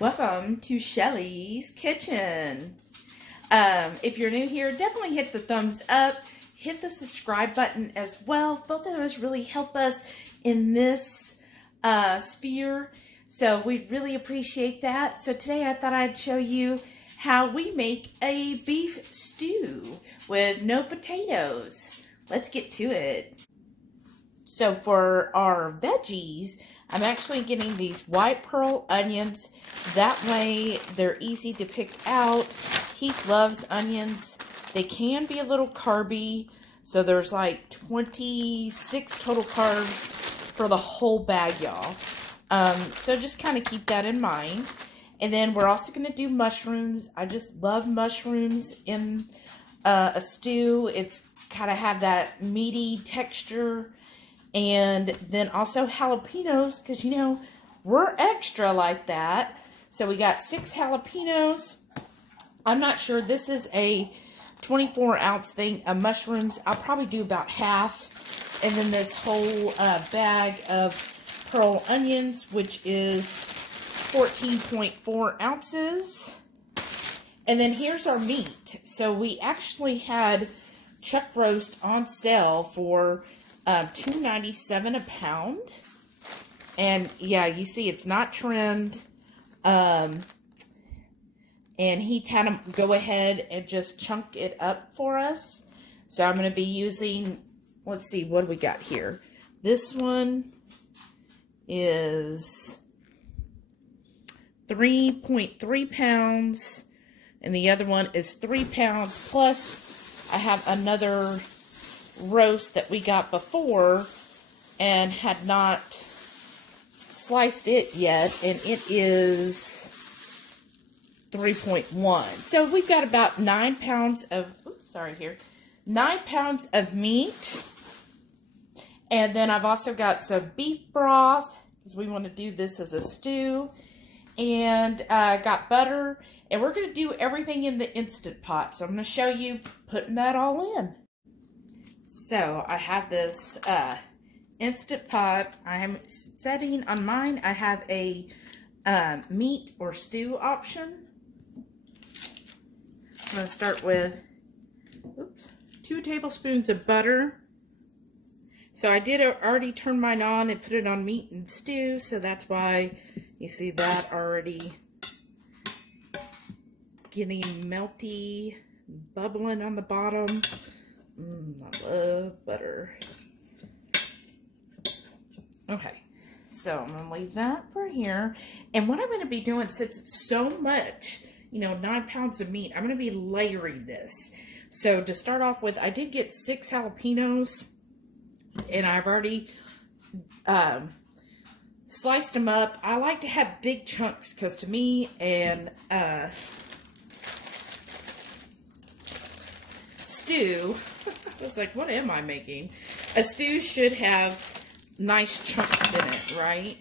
Welcome to Shelly's Kitchen. If you're new here, definitely hit the thumbs up. Hit the subscribe button as well. Both of those really help us in this sphere. So we really appreciate that. So today I thought I'd show you how we make a beef stew with no potatoes. Let's get to it. So for our veggies, I'm actually getting these white pearl onions. That way they're easy to pick out. Heath loves onions. They can be a little carby. So there's like 26 total carbs for the whole bag, y'all. So just kind of keep that in mind. And then we're also going to do mushrooms. I just love mushrooms in a stew. It's kind of have that meaty texture. And then also jalapenos, because, you know, we're extra like that. So we got 6 jalapenos. I'm not sure. This is a 24-ounce thing of mushrooms. I'll probably do about half. And then this whole bag of pearl onions, which is 14.4 ounces. And then here's our meat. So we actually had chuck roast on sale for $2.97 a pound. And yeah, you see it's not trimmed. And he kind of go ahead and just chunk it up for us. So I'm going to be using, let's see, what do we got here? This one is 3.3 pounds. And the other one is 3 pounds. Plus, I have another roast that we got before and had not sliced it yet, and it is 3.1. So we've got about 9 pounds of 9 pounds of meat. And then I've also got some beef broth because we want to do this as a stew, and got butter, and we're going to do everything in the Instant Pot. So I'm going to show you putting that all in. So I have this Instant Pot. I'm setting on mine. I have a meat or stew option. I'm going to start with 2 tablespoons of butter. So I did already turn mine on and put it on meat and stew. So that's why you see that already getting melty, bubbling on the bottom. I love butter. Okay, so I'm going to leave that for here. And what I'm going to be doing, since it's so much, 9 pounds of meat, I'm going to be layering this. So to start off with, I did get 6 jalapenos, and I've already sliced them up. I like to have big chunks, because to me, and stew, I was like, what am I making? A stew should have nice chunks in it, right?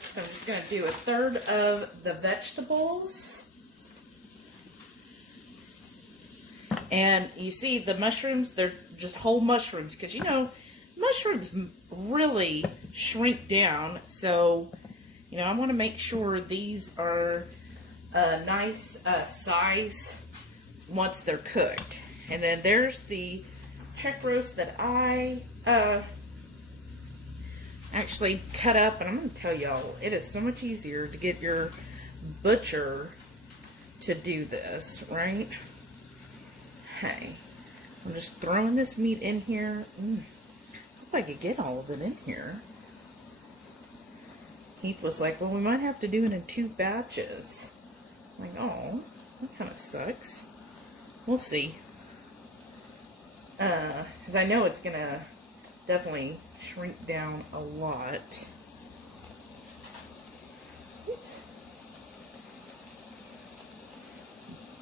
So I'm just going to do 1/3 of the vegetables. And you see the mushrooms, they're just whole mushrooms, because mushrooms really shrink down. So, I want to make sure these are a nice size once they're cooked. And then there's the chuck roast that I actually cut up. And I'm going to tell y'all, it is so much easier to get your butcher to do this, right? Hey, I'm just throwing this meat in here. Hope I could get all of it in here. Heath was like, well, we might have to do it in 2 batches. I'm like, oh, that kind of sucks. We'll see. Because I know it's going to definitely shrink down a lot. Oops.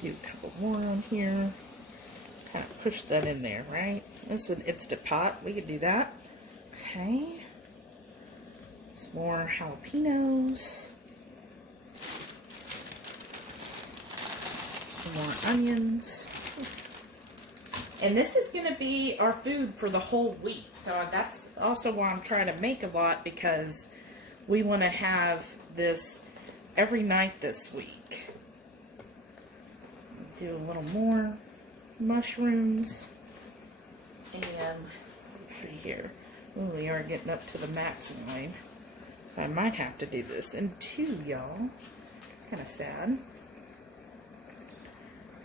Do a couple more on here. Kind of push that in there, right? It's an Instant Pot. We could do that. Okay. Some more jalapenos. Some more onions. And this is going to be our food for the whole week. So that's also why I'm trying to make a lot, because we want to have this every night this week. Do a little more mushrooms. And let's see here. Oh, we are getting up to the maximum. So I might have to do this in 2, y'all. Kind of sad.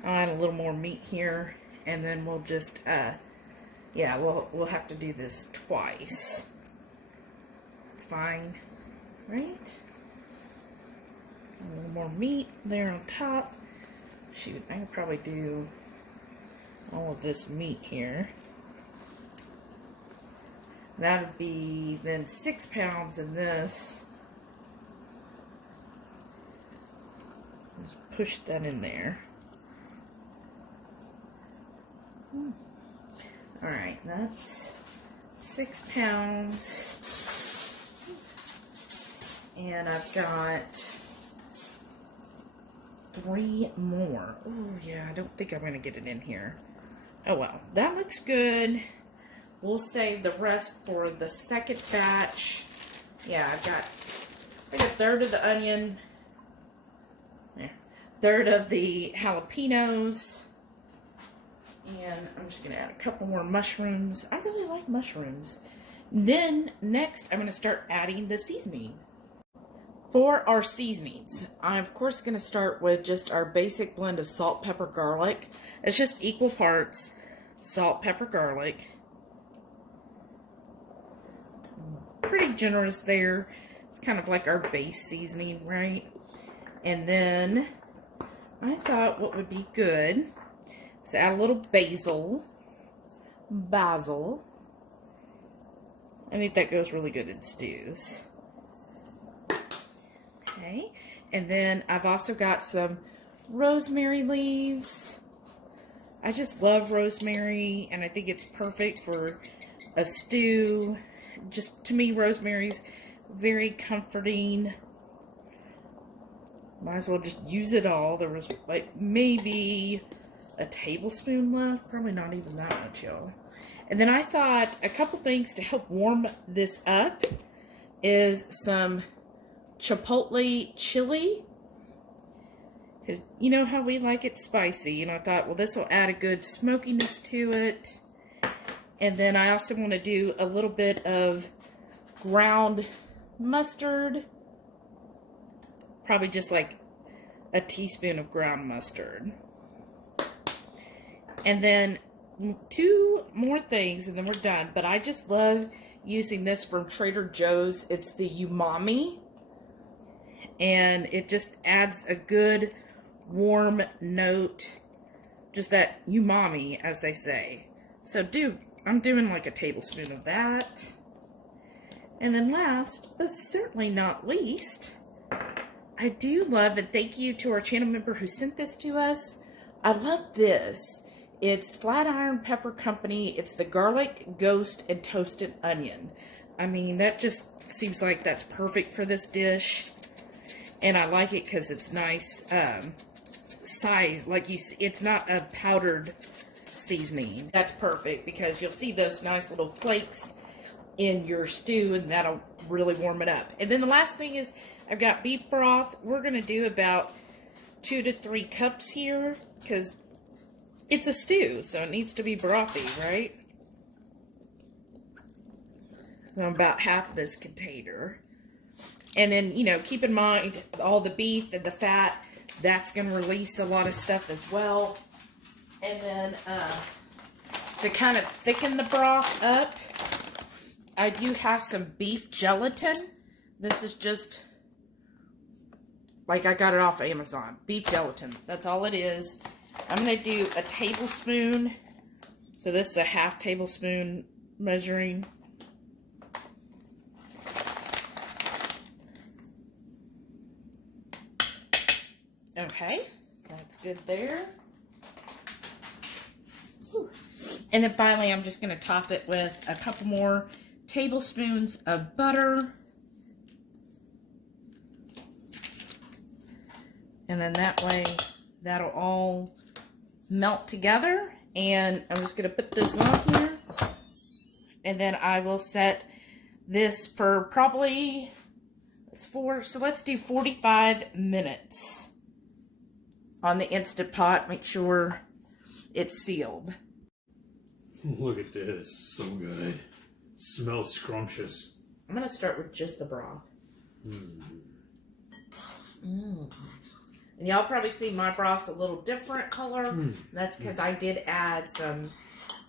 I'll add a little more meat here, and then we'll just, yeah, we'll have to do this twice. It's fine, right? A little more meat there on top. Shoot, I can probably do all of this meat here. That would be then 6 pounds in this. Just push that in there. Alright, that's 6 pounds. And I've got 3 more. Oh, yeah, I don't think I'm going to get it in here. Oh, well, that looks good. We'll save the rest for the second batch. Yeah, I've got like a third of the onion. Yeah, third of the jalapenos. And I'm just going to add a couple more mushrooms. I really like mushrooms. Then, next, I'm going to start adding the seasoning. For our seasonings, I'm of course going to start with just our basic blend of salt, pepper, garlic. It's just equal parts salt, pepper, garlic. Pretty generous there. It's kind of like our base seasoning, right? And then I thought what would be good is add a little basil. I think that goes really good in stews. Okay, and then I've also got some rosemary leaves. I just love rosemary, and I think it's perfect for a stew. Just, to me, rosemary's very comforting. Might as well just use it all. There was, like, maybe a tablespoon left. Probably not even that much, y'all. And then I thought a couple things to help warm this up is some Chipotle Chili, because you know how we like it spicy, and I thought, well, this will add a good smokiness to it. And then I also want to do a little bit of ground mustard, probably just like a teaspoon of ground mustard. And then 2 more things, and then we're done. But I just love using this from Trader Joe's. It's the Umami. And it just adds a good warm note, just that umami, as they say. So I'm doing like a tablespoon of that. And then last, but certainly not least, I do love, and thank you to our channel member who sent this to us. I love this. It's Flatiron Pepper Company. It's the garlic, ghost, and toasted onion. I mean, that just seems like that's perfect for this dish. And I like it because it's nice size. Like you see, it's not a powdered seasoning. That's perfect because you'll see those nice little flakes in your stew, and that'll really warm it up. And then the last thing is I've got beef broth. We're going to do about 2 to 3 cups here because it's a stew, so it needs to be brothy, right? So about half this container. And then, you know, keep in mind all the beef and the fat, that's going to release a lot of stuff as well. And then to kind of thicken the broth up, I do have some beef gelatin. This is just, like, I got it off of Amazon. Beef gelatin. That's all it is. I'm going to do a tablespoon. So this is a half tablespoon measuring. Okay, that's good there. Whew. And then finally, I'm just going to top it with a couple more tablespoons of butter. And then that way, that'll all melt together. And I'm just going to put this on here. And then I will set this for probably, It's 4, so let's do 45 minutes on the Instant Pot. Make sure it's sealed. Look at this. So good. Smells scrumptious. I'm going to start with just the broth. And y'all probably see my broth's a little different color. That's because I did add some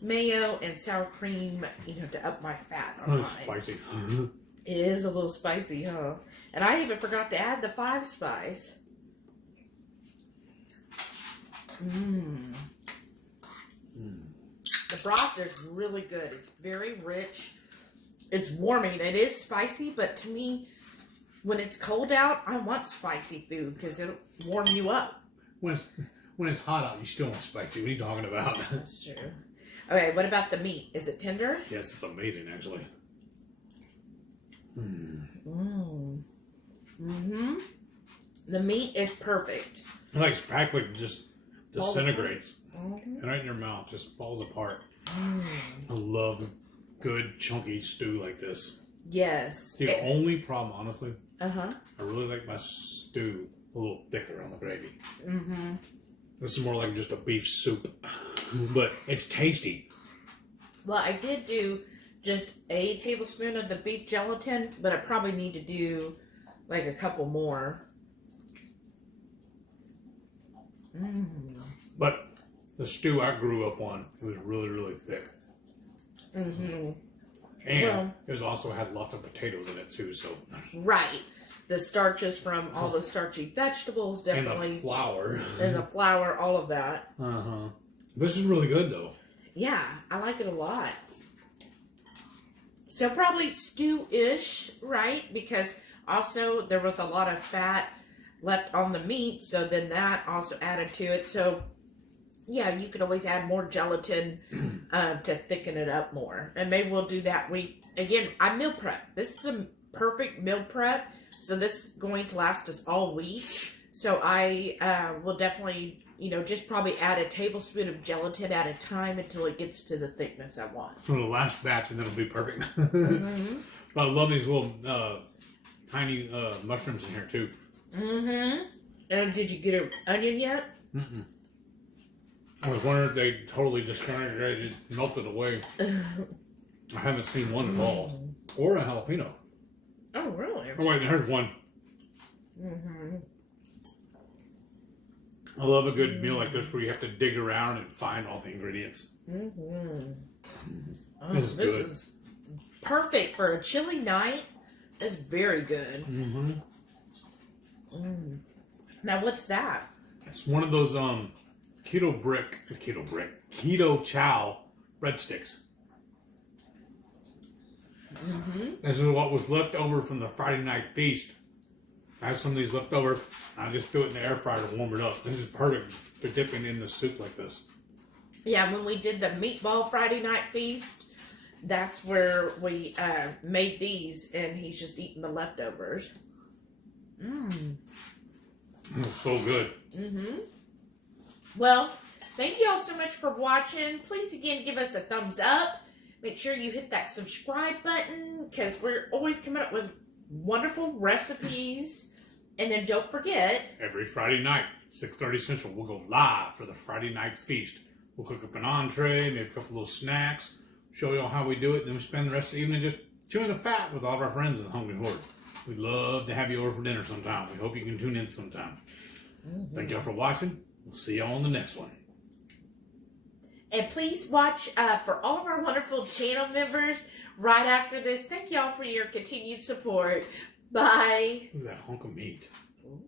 mayo and sour cream, to up my fat on mine. Spicy. It is a little spicy, huh? And I even forgot to add the 5 spice. The broth is really good. It's very rich. It's warming. It is spicy, but to me, when it's cold out, I want spicy food because it'll warm you up. When it's hot out, you still want spicy. What are you talking about? That's true. Okay, what about the meat? Is it tender? Yes, it's amazing, actually. The meat is perfect. It like practically just disintegrates. And right in your mouth, just falls apart. I love good chunky stew like this. Yes. The only problem, honestly, I really like my stew a little thicker on the gravy. This is more like just a beef soup, but it's tasty. Well, I did do just a tablespoon of the beef gelatin, but I probably need to do like a couple more. But the stew I grew up on, it was really, really thick. And it also had lots of potatoes in it too, so. Right. The starches from all the starchy vegetables, definitely. And the flour. And the flour, all of that. This is really good though. Yeah, I like it a lot. So probably stew-ish, right? Because also there was a lot of fat left on the meat, so then that also added to it. So yeah, you could always add more gelatin to thicken it up more. And maybe we'll do that. Again, I meal prep. This is a perfect meal prep. So this is going to last us all week. So I will definitely, just probably add a tablespoon of gelatin at a time until it gets to the thickness I want. For the last batch, and that'll be perfect. But I love these little tiny mushrooms in here too. And did you get an onion yet? I was wondering if they totally disintegrated, melted away. I haven't seen one at all. Or a jalapeno. Oh, really? Oh, wait, there's one. I love a good meal like this where you have to dig around and find all the ingredients. Oh, this is perfect for a chilly night. It's very good. Now, what's that? It's one of those Ketochow breadsticks. This is what was left over from the Friday night feast. I have some of these left over. I just threw it in the air fryer to warm it up. This is perfect for dipping in the soup like this. Yeah, when we did the meatball Friday night feast, that's where we made these, and he's just eating the leftovers. It's so good. Well, thank you all so much for watching. Please, again, give us a thumbs up. Make sure you hit that subscribe button because we're always coming up with wonderful recipes. And then don't forget, every Friday night, 6:30 Central, we'll go live for the Friday night feast. We'll cook up an entree, maybe a couple little snacks, show you all how we do it, and then we spend the rest of the evening just chewing the fat with all of our friends in the Hungry Horde. We'd love to have you over for dinner sometime. We hope you can tune in sometime. Thank y'all for watching. We'll see y'all on the next one. And please watch for all of our wonderful channel members right after this. Thank y'all for your continued support. Bye. Look at that hunk of meat. Ooh.